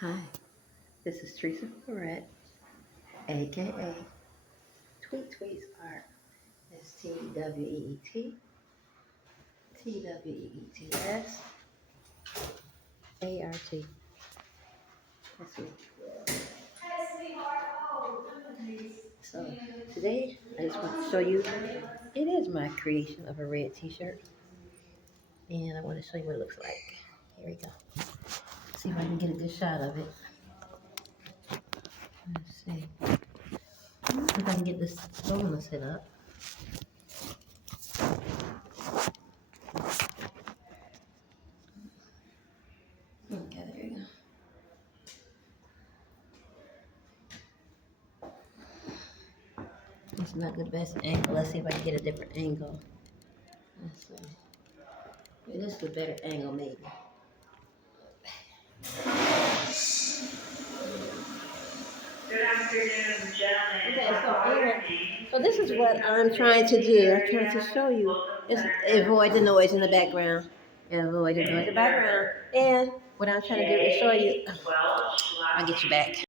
Hi, this is Teresa Florette, aka TWEETS Art. That's TWEETS That's me. So today I just want to show you. It is my creation of a red T-shirt, and I want to show you what it looks like. Here we go. See if I can get a good shot of it. Let's see if I can get this phone set up. Okay, there you go. It's not the best angle. Let's see if I can get a different angle. Let's see. Yeah, this is a better angle, maybe. Good afternoon, gentlemen. Okay, so this is what I'm trying to do. I'm trying to show you. Is avoid the noise in the background. Avoid the noise in the background. And what I'm trying to do is show you. I'll get you back.